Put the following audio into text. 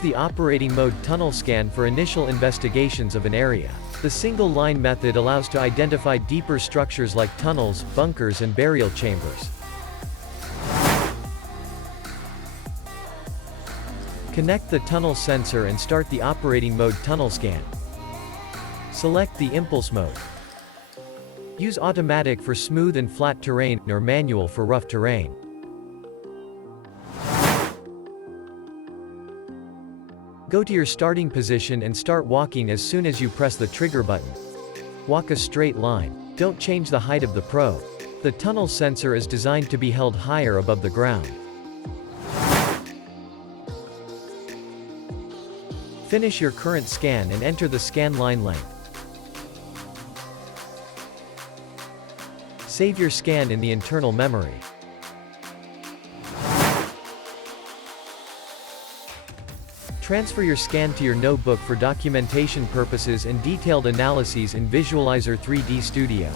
Use the operating mode tunnel scan for initial investigations of an area. The single line method allows to identify deeper structures like tunnels, bunkers and burial chambers. Connect the tunnel sensor and start the operating mode tunnel scan. Select the impulse mode. Use automatic for smooth and flat terrain, or manual for rough terrain. Go to your starting position and start walking as soon as you press the trigger button. Walk a straight line. Don't change the height of the probe. The tunnel sensor is designed to be held higher above the ground. Finish your current scan and enter the scan line length. Save your scan in the internal memory. Transfer your scan to your notebook for documentation purposes and detailed analyses in Visualizer 3D Studio.